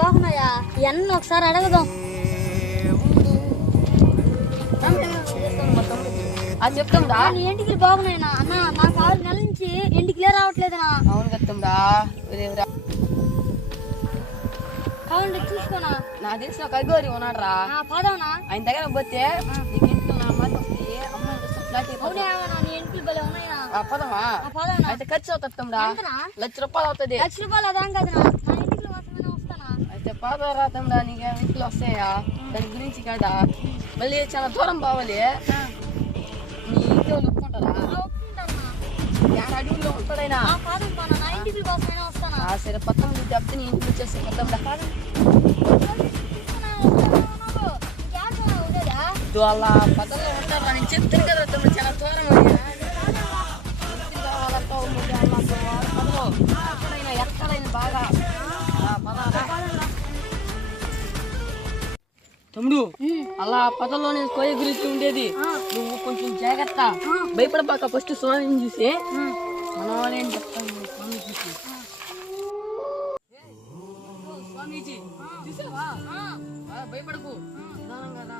బాగున్నాయా ఎన్న ఒకసారి అడగదాం. అది చెప్తాంరా నీ ఎంటికలు బాగున్నాయినా అన్న. నాకు 6 నెలల నుంచి ఎంటికలే రావట్లేదునా. అవును కత్తంరా కావండి చూసుకోనా. నా తెలిసిన కరిగోరి ఉన్నాడు రా పదవునా ఆయన దగ్గర పోతే నీకు ఇంట్లో నా మాట వస్తాయి అమ్మాయి ఫ్లాట్ అవునా నీ ఎంటికలు భలే ఉన్నాయా. పదమా పదవునా అయితే ఖర్చు అవుతుందా ₹1,00,000 అవుతుంది. ₹1,00,000 అదాం కదనా. నా ఇంటికి మాత్రమే వస్తానా. అయితే పదరా తమ్ముడా నీకు ఇంట్లో వస్తాయా దాని గురించి కదా. మళ్ళీ చాలా దూరం పోవాలి. మీ ఇంటి వాళ్ళు ఒప్పుకుంటారా? అడవుల్లో ఉంటాడైనా నా ఇంటికి కోసమైనా వస్తానా. సరే పక్కన చెప్తే నీ ఇంటికి వచ్చేసి అలా పక్కలో ఉంటారా నేను చెప్తాను కదా తమ్ముడు చాలా దూరం ఎక్కడైనా బాగా తమ్ముడు అలా పదలోనే కోయ గురించి ఉండేది. నువ్వు కొంచెం జాగ్రత్త భయపడబాక. ఫస్ట్ స్వామిని చూసి మనవాళ్ళే అని చెప్తాను. స్వామి చూసి స్వామీజీ చూసావా భయపడకు నిదానం కదా.